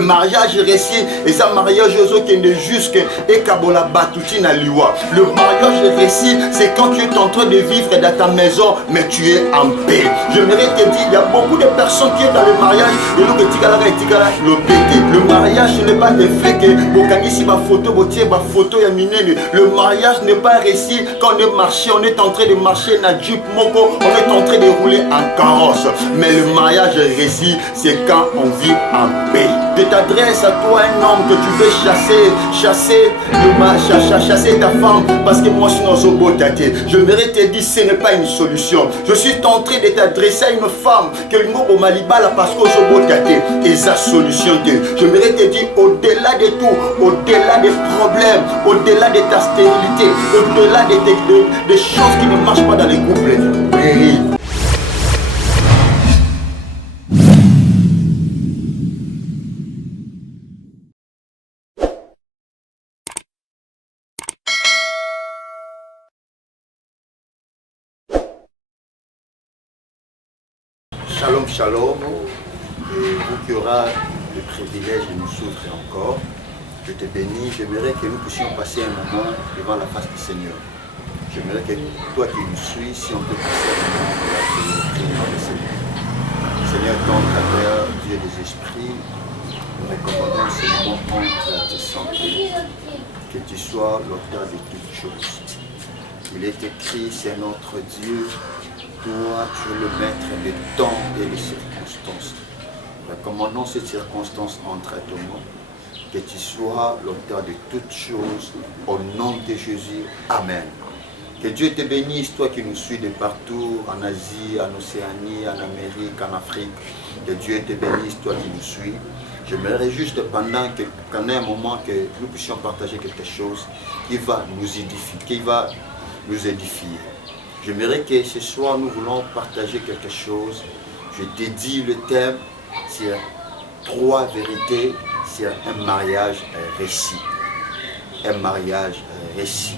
Le mariage réussi, et ça mariage qui est juste et kabola batuti na liwa. Le mariage réussi, c'est quand tu es en train de vivre dans ta maison, mais tu es en paix. J'aimerais te dire, il y a beaucoup de personnes qui sont dans le mariage, et nous que tigala le pété. Le mariage ce n'est pas le fait que bokangisi ma photo, botier ma photo ya minene. Le mariage n'est pas réussi quand on est marché, on est en train de marcher na Jeep Moko, on est en train de rouler en carrosse. Mais le mariage réussi, c'est quand on vit en paix. Je t'adresse à toi, un homme que tu veux chasser ta femme parce que moi je suis dans un beau tâté. Je voudrais te dire ce n'est pas une solution. Je suis en train de t'adresser à une femme que le mot malibala parce que je beau tâté. Et sa solution je voudrais te dire au-delà de tout, au-delà des problèmes, au-delà de ta stérilité, au-delà des choses qui ne marchent pas dans les couples. Prie. Shalom, shalom, et vous qui aura le privilège de nous souffrir encore, je te bénis, j'aimerais que nous puissions passer un moment devant la face du Seigneur. J'aimerais que toi qui nous suis, si on peut passer un moment de la prière du Seigneur. Seigneur, ton Créateur, Dieu des esprits, nous recommandons ce moment entre tes santé, que tu sois l'auteur de toutes choses. Il est écrit, c'est notre Dieu. Toi, tu es le maître des temps et des circonstances. Recommandons ces circonstances entre toi, que tu sois l'auteur de toutes choses, au nom de Jésus. Amen. Que Dieu te bénisse, toi qui nous suis de partout, en Asie, en Océanie, en Amérique, en Afrique. Que Dieu te bénisse, toi qui nous suis. J'aimerais juste qu'on ait un moment que nous puissions partager quelque chose qui va nous édifier, J'aimerais que ce soir nous voulons partager quelque chose. Je dédie le thème sur 3 vérités sur un mariage réussi. Un mariage réussi.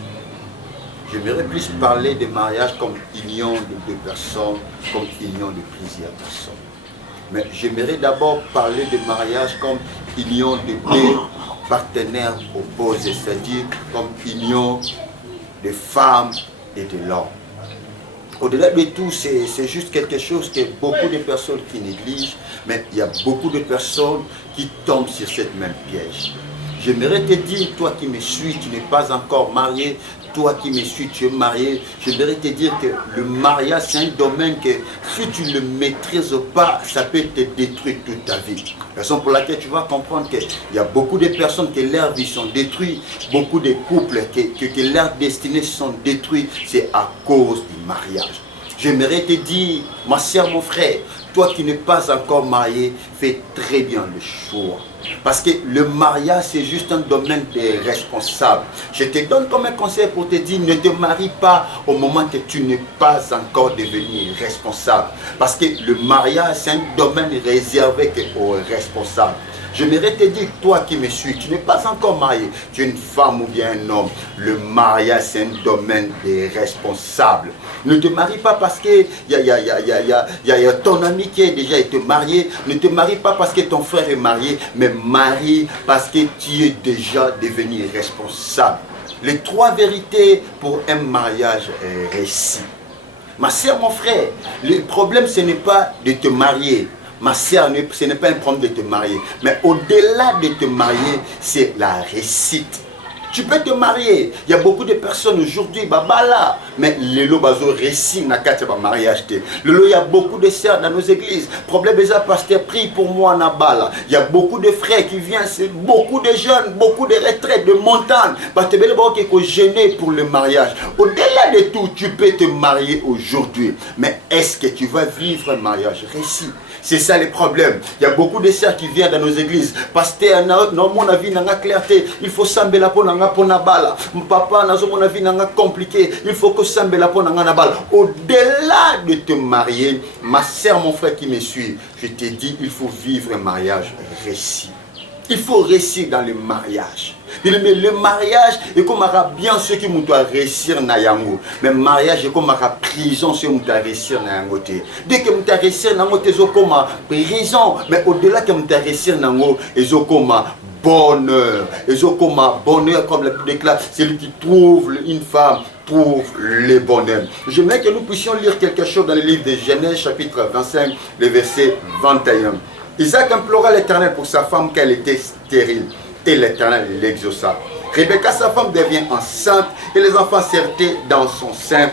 J'aimerais plus parler de mariage comme union de 2 personnes, comme union de plusieurs personnes. Mais j'aimerais d'abord parler de mariage comme union de 2 partenaires opposés, c'est-à-dire comme union de femmes et de l'homme. Au-delà de tout, c'est juste quelque chose que beaucoup de personnes qui négligent, mais il y a beaucoup de personnes qui tombent sur cette même piège. J'aimerais te dire, toi qui me suis, tu n'es pas encore marié, toi qui me suis, tu es marié, j'aimerais te dire que le mariage, c'est un domaine que si tu ne le maîtrises pas, ça peut te détruire toute ta vie. Raison pour laquelle tu vas comprendre qu'il y a beaucoup de personnes que leurs vies sont détruites, beaucoup de couples que leurs destinées sont détruites, c'est à cause du mariage. J'aimerais te dire, ma soeur, mon frère, toi qui n'es pas encore marié, fais très bien le choix. Parce que le mariage, c'est juste un domaine des responsables. Je te donne comme un conseil pour te dire, ne te marie pas au moment que tu n'es pas encore devenu responsable. Parce que le mariage, c'est un domaine réservé aux responsables. J'aimerais te dire, toi qui me suis, tu n'es pas encore marié, tu es une femme ou bien un homme. Le mariage, c'est un domaine des responsables. Ne te marie pas parce que y a ton ami qui a déjà été marié. Ne te marie pas parce que ton frère est marié, mais marie parce que tu es déjà devenu responsable. Les 3 vérités pour un mariage réussi. Ma soeur, mon frère, le problème ce n'est pas de te marier. Ma soeur, ce n'est pas un problème de te marier. Mais au-delà de te marier, c'est la réussite. Tu peux te marier. Il y a beaucoup de personnes aujourd'hui, babala, mais le lo bazo réussi na kati ba mariage te. Le lo, il y a beaucoup de sœurs dans nos églises. Problème déjà pasteur, prie pour moi na bala. Il y a beaucoup de frères qui viennent, c'est beaucoup de jeunes, beaucoup de retraites de montagne. Parce que belle qui est gêné pour le mariage. Au-delà de tout, tu peux te marier aujourd'hui. Mais est-ce que tu vas vivre un mariage réussi? C'est ça le problème. Il y a beaucoup de sœurs qui viennent dans nos églises. Pasteur, non, mon avis n'a pas clarté. Il faut s'embêter pour n'a bala. Papa, mon avis n'a pas compliqué. Il faut que s'embêter pour n'a bala. Au-delà de te marier, ma sœur, mon frère qui me suit, je te dis, il faut vivre un mariage réussi. Il faut réussir dans le mariage. Il dit, mais le mariage est comme bien ceux qui doivent réussir na yango. Mais le mariage est comme prison ceux qui doivent réussir na yango. Dès que vous réussir na yango, ils ont comme prison. Mais au-delà que vous réussir na yango, ils ont comme bonheur. Ils ont comme bonheur, comme le déclare, celui qui trouve une femme trouve le bonheur. J'aimerais que nous puissions lire quelque chose dans le livre de Genèse, chapitre 25, le verset 21. Isaac implora l'Éternel pour sa femme qu'elle était stérile, et l'Éternel l'exauça. Rebecca, sa femme, devient enceinte, et les enfants sortaient dans son sein.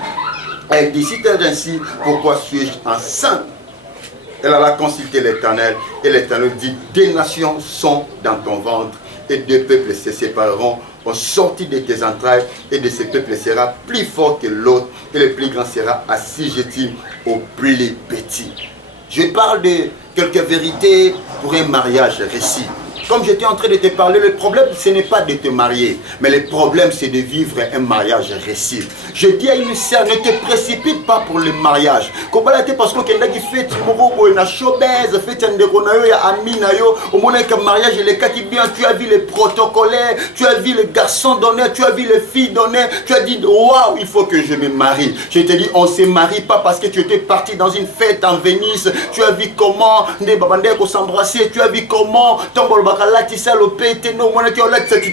Elle dit, si t'es ainsi, pourquoi suis-je enceinte? Elle alla consulter l'Éternel, et l'Éternel dit, des nations sont dans ton ventre, et deux peuples se sépareront, au sorti de tes entrailles, et de ce peuple sera plus fort que l'autre, et le plus grand sera assujetti au plus petit. Je parle de quelques vérités pour un mariage réussi. Comme j'étais en train de te parler, le problème, ce n'est pas de te marier, mais le problème, c'est de vivre un mariage réussi. Je dis à une sœur, ne te précipite pas pour le mariage. Comment là, parce que quelqu'un qui fait une showbiz, fait un déconayo, il y a aminayo, au moment que le mariage, le cas qui vient, tu as vu les protocolaires, tu as vu les garçons d'honneur, tu as vu les filles d'honneur, tu as dit, waouh, il faut que je me marie. Je te dis, on ne se marie pas parce que tu étais parti dans une fête en Venise, tu as vu comment les babandés s'embrasser, tu as vu comment tu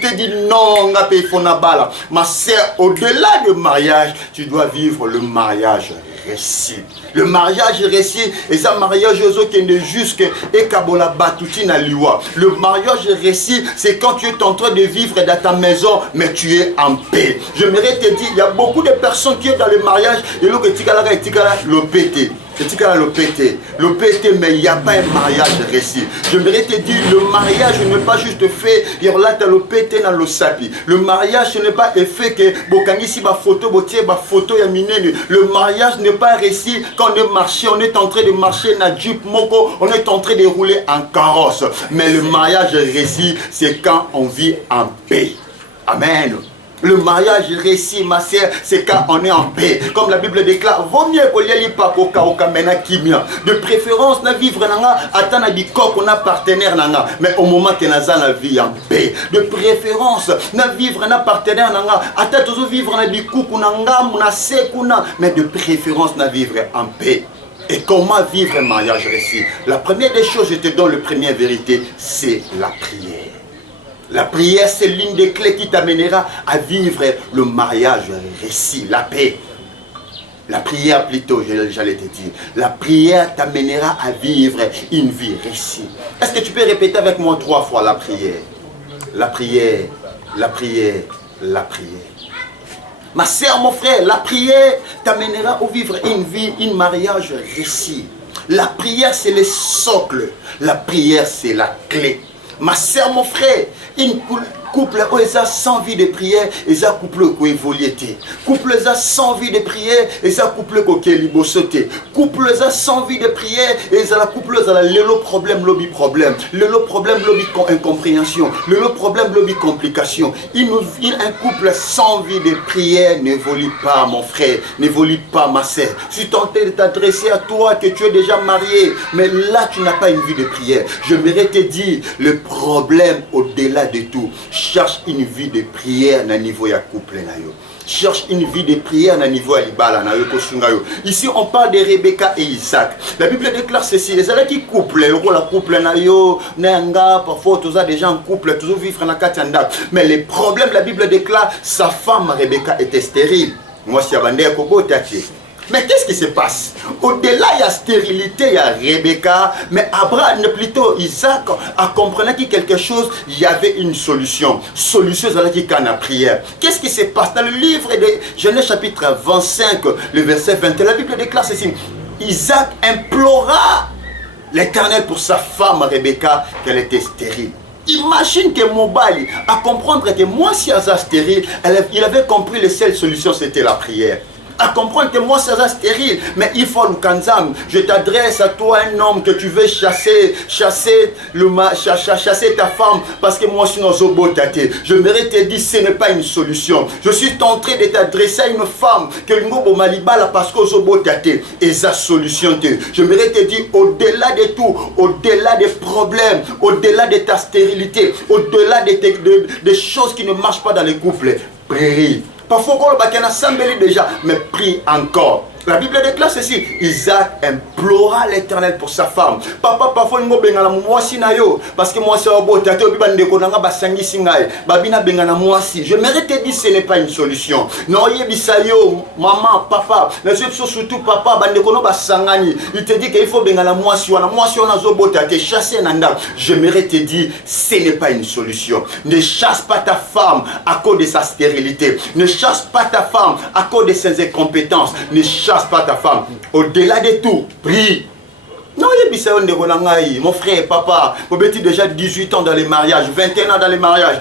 t'es dit non, ma sœur, au-delà du mariage, tu dois vivre le mariage réussi. Le mariage réussi, et ça mariage qui est juste et kabola batuti na liwa. Le mariage réussi, c'est quand tu es en train de vivre dans ta maison, mais tu es en paix. J'aimerais te dire, il y a beaucoup de personnes qui sont dans le mariage, et là que tu as le pété. Le pété, mais il n'y a pas un mariage réussi. J'aimerais te dire, le mariage n'est pas juste fait, il y a là le pété dans le sapi. Le mariage n'est pas fait que bokangisi ba photo, ya minene. Le mariage n'est pas réussi quand on est en train de marcher na Jeep Moko, on est en train de rouler en carrosse. Mais le mariage réussi, c'est quand on vit en paix. Amen. Le mariage réussi, ma sœur, c'est quand on est en paix. Comme la Bible déclare, vaut mieux qu'on y pas de préférence, na vivre nanga, attendre du corps qu'on a partenaire nanga. Mais au moment que nous avons la vie en paix, de préférence, na vivre na partenaire nanga, attendre toujours vivre na du coucou nanga, na sekuna. Mais de préférence, na vivre en paix. Et comment vivre un mariage réussi? La première des choses, je te donne la première vérité, c'est la prière. La prière, c'est l'une des clés qui t'amènera à vivre le mariage réussi, la paix. La prière plutôt, j'allais te dire. La prière t'amènera à vivre une vie réussie. Est-ce que tu peux répéter avec moi 3 fois la prière? La prière, la prière, la prière. Ma sœur, mon frère, la prière t'amènera à vivre une vie, un mariage réussi. La prière, c'est le socle. La prière, c'est la clé. Ma sœur, mon frère, une couple sans vie de prière, et ça couple qui évolue. Couple sans vie de prière, et ça couple qui est libosoté. Couple sans vie de prière, et ça la couple le problème, lobby problème. Le problème, lobby incompréhension. Le problème, lobby complication. Un couple sans vie de prière n'évolue pas, mon frère, n'évolue pas, ma sœur. Je suis tenté de t'adresser à toi que tu es déjà marié, mais là tu n'as pas une vie de prière. Je m'aimerais te dire, le problème au-delà de tout, cherche une vie de prière na niveau ya couple na yo. Cherche une vie de prière na niveau ya libala na yo kosunga yo. Ici on parle de Rebecca et Isaac. La Bible déclare ceci, les ala qui couple, le rôle la couple na yo, nanga parfois tous des gens en couple, toujours vivre na katanda. Mais le problème, la Bible déclare sa femme Rebecca était stérile. Moi si abandé kobo tati. Mais qu'est-ce qui se passe? Au-delà, il y a stérilité, il y a Rebecca, mais Abraham, plutôt Isaac, a compris qu'il quelque chose, il y avait une solution. Solution, c'est qui a prière. Qu'est-ce qui se passe? Dans le livre de Genèse chapitre 25, le verset 20, la Bible déclare ceci. Isaac implora l'Éternel pour sa femme Rebecca, qu'elle était stérile. Imagine que Mobali a compris que moi, si elle est stérile, il avait compris la seule solution, c'était la prière. à comprendre que moi, c'est stérile. Mais il faut le kanzam. Je t'adresse à toi, un homme que tu veux chasser ta femme, parce que moi, sinon, je mérite te dire, ce n'est pas une solution. Je suis en train de t'adresser à une femme que le mot malibala parce que et sa solution. Je mérite te dire, au-delà de tout, au-delà des problèmes, au-delà de ta stérilité, au-delà des choses qui ne marchent pas dans les couples, prie. Parfois, on a s'embellit déjà, mais prie encore. La Bible déclare ceci, Isaac implora l'Éternel pour sa femme. Papa, parfois, il y a moi sinayo, parce que moi, c'est un beau tâteau, je mérite de dire ce n'est pas une solution. Non, bisayo, maman, papa, surtout papa, il te dit qu'il faut bengala moi si on a zobotate, chasser nanda. Je mérite de dire ce n'est pas une solution. Ne chasse pas ta femme à cause de sa stérilité. Ne chasse pas ta femme à cause de ses incompétences. Ne chasse pas ta femme. Au-delà de tout, prie. Non, mon frère, papa, vous êtes déjà 18 ans dans les mariages, 21 ans dans les mariages.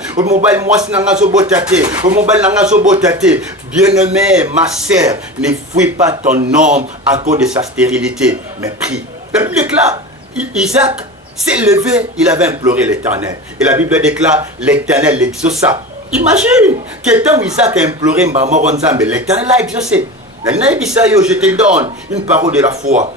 Bien-aimé, ma sœur, ne fuis pas ton homme à cause de sa stérilité, mais prie. La Bible déclare, Isaac s'est levé, il avait imploré l'Éternel. Et la Bible déclare, l'Éternel l'exauça. Imagine que tant Isaac a imploré l'Éternel l'a exaucé. Je te donne une parole de la foi.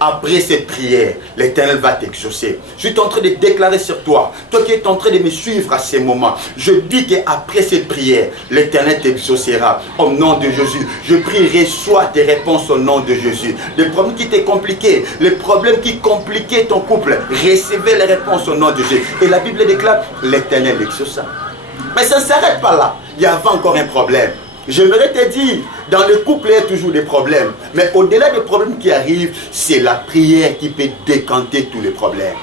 Après cette prière, l'Éternel va t'exaucer. Je suis en train de déclarer sur toi, toi qui es en train de me suivre à ces moments, je dis qu'après cette prière, l'Éternel t'exaucera au nom de Jésus. Je prie, reçois tes réponses au nom de Jésus. Les problèmes qui étaient compliqués, les problèmes qui compliquaient ton couple, recevez les réponses au nom de Jésus. Et la Bible déclare, l'Éternel l'exauça. Mais ça ne s'arrête pas là. Il y avait encore un problème. J'aimerais te dire, dans le couple, il y a toujours des problèmes. Mais au-delà des problèmes qui arrivent, c'est la prière qui peut décanter tous les problèmes.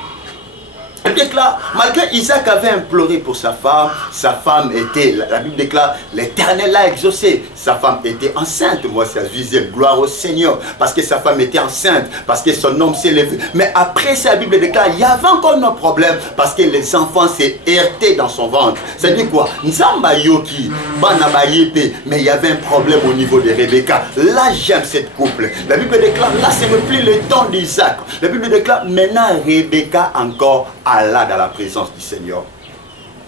Elle déclare, malgré Isaac avait imploré pour sa femme était, la Bible déclare, l'Éternel l'a exaucé. Sa femme était enceinte. Moi, ça disait gloire au Seigneur. Parce que sa femme était enceinte. Parce que son homme s'est levé. Mais après, la Bible déclare, il y avait encore un problème. Parce que les enfants s'est heurté dans son ventre. Ça dit quoi? Nzamba yoki, mais il y avait un problème au niveau de Rebecca. Là, j'aime cette couple. La Bible déclare, là, ce n'est plus le temps d'Isaac. La Bible déclare, maintenant, Rebecca encore Allah dans la présence du Seigneur.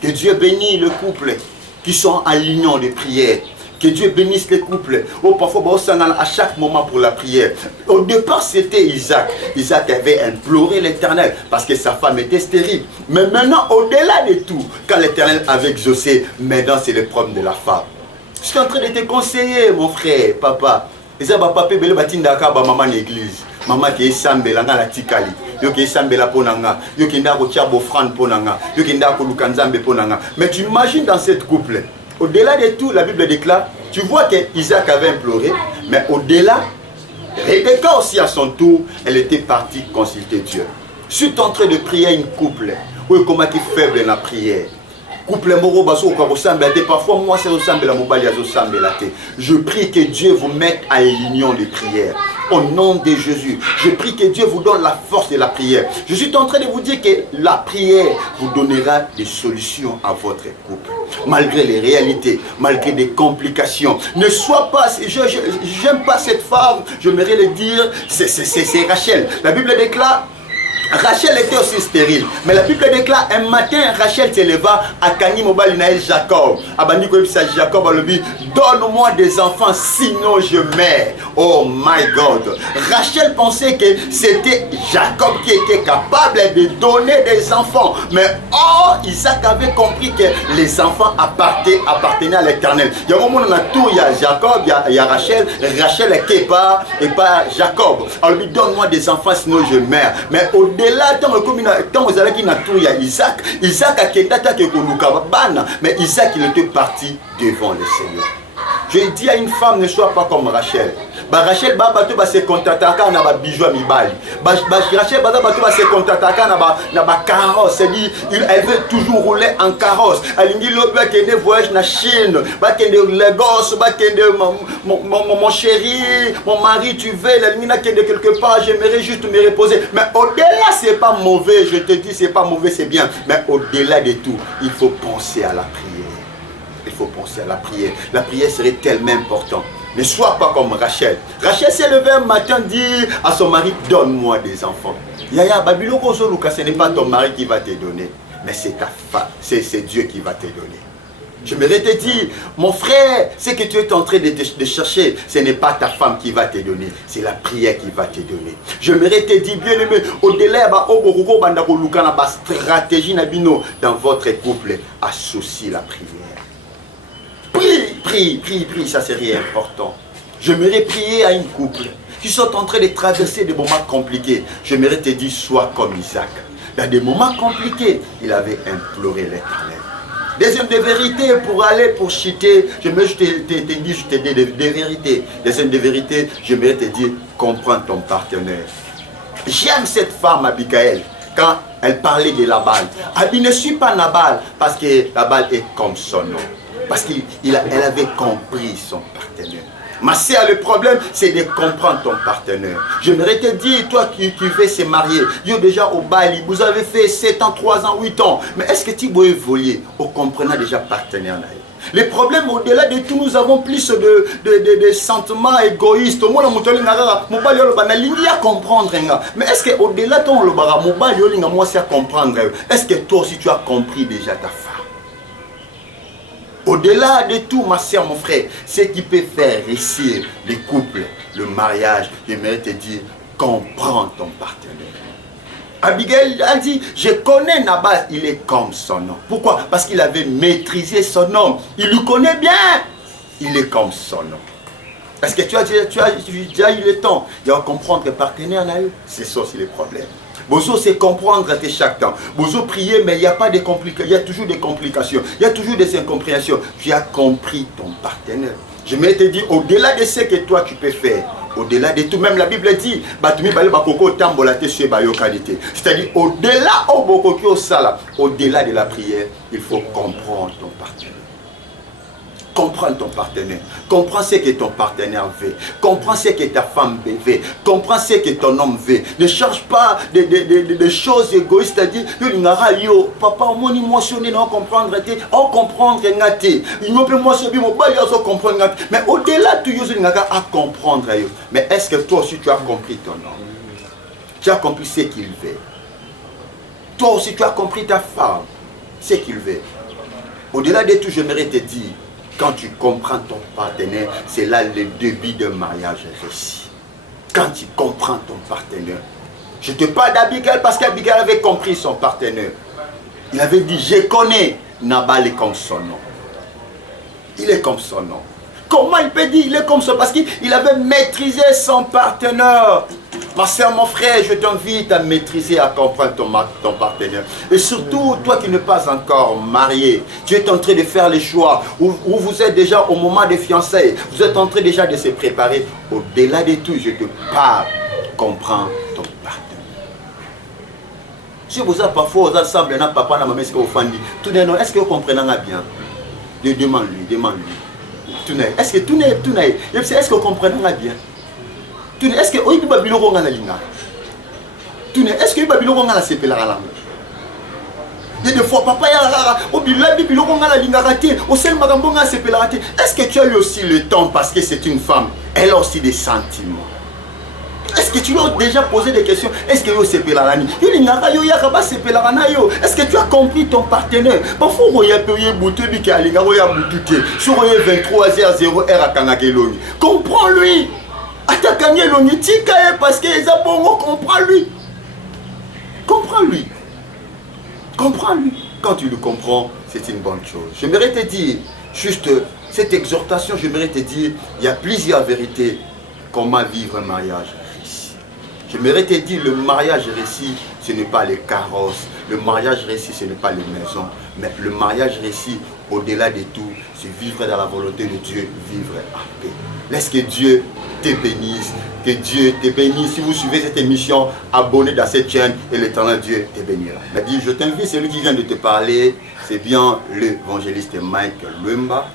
Que Dieu bénisse le couple qui sont en union de prière. Que Dieu bénisse les couples. Oh, parfois, à chaque moment pour la prière. Au départ, c'était Isaac. Isaac avait imploré l'Éternel parce que sa femme était stérile. Mais maintenant, au-delà de tout, quand l'Éternel avait exaucé, maintenant, c'est le problème de la femme. Je suis en train de te conseiller, mon frère, papa. Maman l'église. Maman qui est sambela na la tikali. Yo qui est sambela ponanga. Yo qui n'a ko tia bofrande ponanga. Yo qui n'a ko lukanzambe ponanga. Mais tu imagines dans cette couple. Au-delà de tout, la Bible déclare, tu vois que Isaac avait imploré, mais au-delà, Rebecca aussi à son tour, elle était partie consulter Dieu. Je suis en train de prier une couple. Oui, comment tu es faible dans la prière. Couple moro baso ko ressemble parfois moi c'est ressemble la mobile ressemble la tête. Je prie que Dieu vous mette à l'union de prière. Au nom de Jésus, je prie que Dieu vous donne la force de la prière. Je suis en train de vous dire que la prière vous donnera des solutions à votre couple. Malgré les réalités, malgré des complications. Ne sois pas, j'aime pas cette femme, je m'aimerais le dire, c'est Rachel. La Bible déclare, Rachel était aussi stérile. Mais la Bible déclare, un matin, Rachel se leva à Kani Mobali Naël Jacob. Abani Koïbsa Jacob a dit, donne-moi des enfants, sinon je meurs. Oh my God. Rachel pensait que c'était Jacob qui était capable de donner des enfants. Mais oh, Isaac avait compris que les enfants appartenaient à l'Éternel. Il y a un moment où on a tout, il y a Jacob, il y a Rachel. Rachel est pas Jacob. Alors lui, donne-moi des enfants, sinon je meurs. Mais au-delà, tant vous allez qu'il y a tout, il y a Isaac. Isaac a quitté mais Isaac, il était parti devant le Seigneur. Je dis à une femme, ne sois pas comme Rachel. Rachel va se contacter avec un bijou à Mibali. Rachel va se contacter avec un carrosse. Elle veut toujours rouler en carrosse. Elle dit l'autre va voyage en Chine. Va Lagos, va mon chéri, mon mari, tu veux. Elle dit quelque part, j'aimerais juste me reposer. Mais au-delà, c'est pas mauvais. Je te dis, c'est pas mauvais, c'est bien. Mais au-delà de tout, il faut penser à la prière. Il faut penser à la prière. La prière serait tellement importante. Ne sois pas comme Rachel. Rachel s'est levée un matin, dit à son mari, donne-moi des enfants. Yaya, Babyloko Zoluka, ce n'est pas ton mari qui va te donner, mais c'est ta femme, c'est Dieu qui va te donner. Je me te dire, mon frère, ce que tu es en train de chercher, ce n'est pas ta femme qui va te donner, c'est la prière qui va te donner. Je me te dire, bien aimé, au-delà de la stratégie dans votre couple, associe la prière. Prie, ça c'est important. J'aimerais prier à une couple qui sont en train de traverser des moments compliqués. J'aimerais te dire, sois comme Isaac. Dans des moments compliqués, il avait imploré l'Éternel. Deuxième des vérités, pour chuter, je te dis des vérités. Deuxième des vérités, j'aimerais te dire, comprends ton partenaire. J'aime cette femme, Abigail, quand elle parlait de Nabal. Elle ne suit pas Nabal, parce que Nabal est comme son nom. Parce qu'elle avait compris son partenaire. Ma sœur, le problème, c'est de comprendre ton partenaire. J'aimerais te dire, toi qui veux se marier, déjà au Bali, vous avez fait 7 ans, 3 ans, 8 ans. Mais est-ce que tu peux évoluer en comprenant déjà partenaire? Les problèmes, au-delà de tout, nous avons plus de sentiments égoïstes. Mais est-ce qu'au-delà de ton comprendre, est-ce que toi aussi tu as compris déjà ta femme? Au-delà de tout, ma soeur, mon frère, ce qui peut faire réussir les couples, le mariage, j'aimerais te dire, comprends ton partenaire. Abigail a dit, je connais Nabal, il est comme son nom. Pourquoi? Parce qu'il avait maîtrisé son nom. Il le connaît bien. Il est comme son nom. Est-ce que tu as déjà eu le temps de comprendre que partenaire n'a eu? C'est ça aussi le problème. Bozo, c'est comprendre à chaque temps. Bozo, prier, mais il n'y a pas de complications. Il y a toujours des complications. Il y a toujours des incompréhensions. Tu as compris ton partenaire. Je vais te dire, au-delà de ce que toi tu peux faire, au-delà de tout, même la Bible dit, c'est-à-dire, au-delà de la prière, il faut comprendre ton partenaire. Comprends ton partenaire. Comprends ce que ton partenaire veut. Comprends ce que ta femme veut. Comprends ce que ton homme veut. Ne cherche pas des choses égoïstes. C'est-à-dire, papa, on émotionné, on comprendre, on comprendre, mais au-delà de tout, à comprendre. Mais est-ce que toi aussi tu as compris ton homme? Tu as compris ce qu'il veut? Toi aussi tu as compris ta femme, ce qu'il veut? Au-delà de tout, j'aimerais te dire, quand tu comprends ton partenaire, c'est là le début d'un mariage réussi. Quand tu comprends ton partenaire. Je te parle d'Abigail parce qu'Abigail avait compris son partenaire. Il avait dit, je connais Nabal est comme son nom. Il est comme son nom. Comment il peut dire il est comme ça? Parce qu'il avait maîtrisé son partenaire. Ma soeur, mon frère, je t'invite à maîtriser, à comprendre ton partenaire. Et surtout, toi qui n'es pas encore marié, tu es en train de faire les choix, où vous êtes déjà au moment des fiançailles, vous êtes en train déjà de se préparer. Au-delà de tout, je te parle, comprends ton partenaire. Si vous êtes parfois aux assemblées, papa, maman, est-ce que vous faites tout d'un est-ce que vous comprenez bien? Demande-lui. Est-ce que tout n'est est-ce que vous comprenez bien? Est-ce que vous avez la ligne? Est-ce que vous avez la CP la il y a des fois, papa, est-ce que tu as eu aussi le temps parce que c'est une femme? Elle a aussi des sentiments. Est-ce que tu lui as déjà posé des questions? Est-ce que est-ce que tu as compris ton partenaire? Parfois, il y a 23h0 comprends-lui. Parce que comprends-lui. Comprends-lui. Quand tu le comprends, c'est une bonne chose. J'aimerais te dire, juste cette exhortation, j'aimerais te dire, il y a plusieurs vérités. Comment vivre un mariage réussi. J'aimerais te dire, le mariage réussi, ce n'est pas les carrosses. Le mariage réussi, ce n'est pas les maisons. Mais le mariage réussi, au-delà de tout, c'est vivre dans la volonté de Dieu, vivre en paix. Laisse que Dieu te bénisse, que Dieu te bénisse. Si vous suivez cette émission, abonnez dans cette chaîne et l'Éternel Dieu te bénira. Je t'invite, celui qui vient de te parler, c'est bien l'évangéliste Mike Lumba.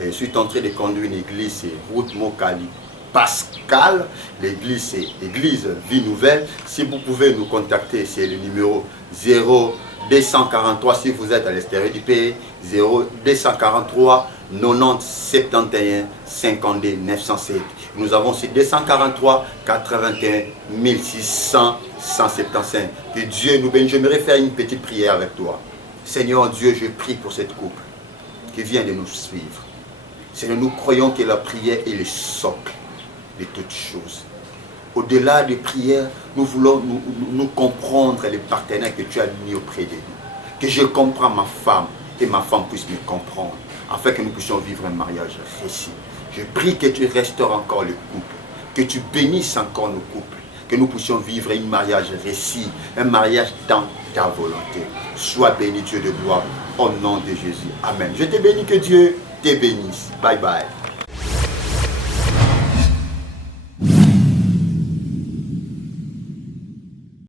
Et je suis en train de conduire une église, c'est Route Mokali Pascal. L'église, c'est Église Vie Nouvelle. Si vous pouvez nous contacter, c'est le numéro 0 243 si vous êtes à l'extérieur du pays, 0243 90 71 52 907. Nous avons aussi 243 81 1600 175. Que Dieu nous bénisse. J'aimerais faire une petite prière avec toi. Seigneur Dieu, je prie pour cette couple qui vient de nous suivre. Seigneur, nous croyons que la prière est le socle de toutes choses. Au-delà des prières, nous voulons nous comprendre les partenaires que tu as mis auprès de nous. Que je comprends ma femme et ma femme puisse me comprendre, afin que nous puissions vivre un mariage réussi. Je prie que tu restaures encore le couple, que tu bénisses encore nos couples, que nous puissions vivre un mariage réussi, un mariage dans ta volonté. Sois béni Dieu de gloire, au nom de Jésus. Amen. Je te bénis, que Dieu te bénisse. Bye bye.